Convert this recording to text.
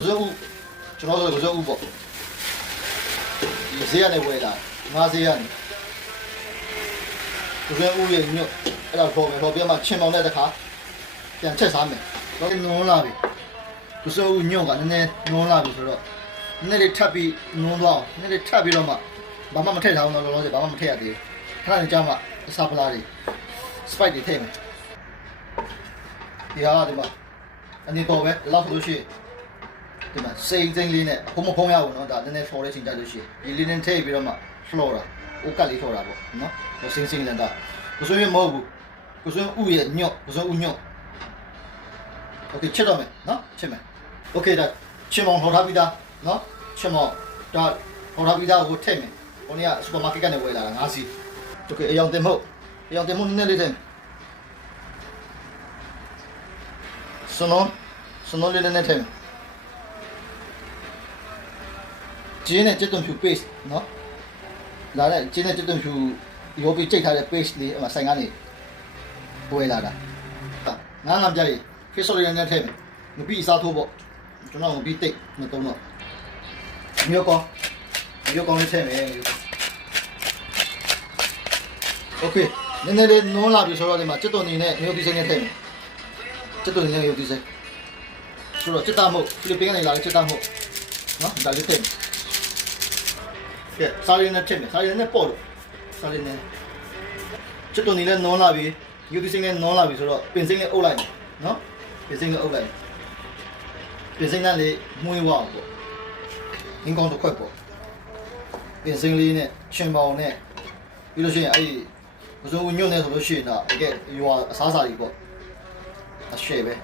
그래서 저도 그저 우버 이 세안에 보이다 마 세안 그저 우에 있는အဲ့ဒါပေါ်မယ်ပေါ်ပြမှာချင်းမောင်တဲ့တခါပြန်ချက်စားမယ်တော့နုံးလာပြီသူစိုးဦးညွန့်ကနည်းနည်းနုံးလာပြီဆိုတော့နည်းနည်းလေးထပ်ပြီးနုံးသွားအောင်နည်းနည်းထပ်ပြီးတော့မှဘာမှမထည့်ထားအောင်တော့လောလောဆယ်ဘာမှမထည့်ရသေးဘူးခဏနေကြာမှအစာပလာတွေ spike တွေထည့်မယ်ဒီဟာဒီမှာအနေပေါ်ပဲလောက်ဆိုလို့ရှိရင်ဒီမှာစိမ့်စိမ့်လေးနဲ့အခုမဖုံးရဘူးเนาะဒါနည်းနည်းထော်တဲ့ချိန်ကြလို့ရှိရင်ဒီလေးနဲ့ထည့်ပြီးတော့မှ floor တာဥကတ်လေးထော်တာပေါ့เนาะစိမ့်စိမ့်လန်တာကိုစွန်းမဟုတ်ဘူးကိုစွန်းဥရဲ့ညော့ကိုစွန်းဥညော့โอเคချက်တော့မယ်เนาะချက်မယ်โอเคဒါချင်းမောင်ထော်ထားပြီးသားเนาะချင်းမောင်ဒါထော်ထားပြီးသားကိုထည့်မယ်ဟိုနေ့ကစူပါမားကတ်ကနေဝယ်လာတာ၅စီโอเคအယောင်တင်မဟုတ်နည်းနည်းလေးထည့်စွန်းလေးနဲ့ထည့်မယ်ကျင်းနဲ့ကြက်သွန်ဖြူ paste เนาะဒါနဲ့ကျင်းနဲ့ကြက်သွန်ဖြူရောပြီးကြိတ်ထားတဲ့ paste လေးအမဆိုင်ကနေဝယ်လာတာငါးငါပြရည် fish လေးနဲ့ထည့်မယ်ငပိအစားထိုးပေါ့ကျွန်တော်ငပိတိတ်မတုံးတော့မြို့ကောင်းလေးထည့်မယ်โอเคနည်းနည်းလေးနုံးလာပြီဆိုတော့ဒီမှာကြက်သွန်နေနဲ့မြို့သီးစိမ့်နဲ့ထည့်မယ်ကြက်သွန်နေနဲ့မြို့သီးစိမ့်ဆိုတော့ကြက်သားမဟုတ်ဖိလစ်ပင်းကနေလာတဲ့ကြက်သားမဟုတ်เนาะဒါလေးထည့်မယ်ကဲစားရည်နဲ့ထည့်မယ်စားရည်နဲ့ပေါ့လို့စားရည်နဲ့ချစ်တော်နေလဲနုံးလာပြီယူဒီစိမ့်နဲ့နုံးလာပြီဆိုတော့ပင်စိမ့်နဲ့အုပ်လိုက်မယ်နော်ပင်စိမ့်နဲ့အုပ်လိုက်ပင်စိမ့်နဲ့လေးမှုေးဝအောင်ပေါ့ငင်းကောင်းတစ်ခွက်ပေါ့ပင်စိမ့်လေးနဲ့ချင်းပေါင်နဲ့ပြီးလို့ရှိရင်အဲ့ဒီဘဇုံညွန့်နေဆိုလို့ရှိရင်တော့တကယ်ရွာအစားအစာကြီးပေါ့အရှယ်ပဲ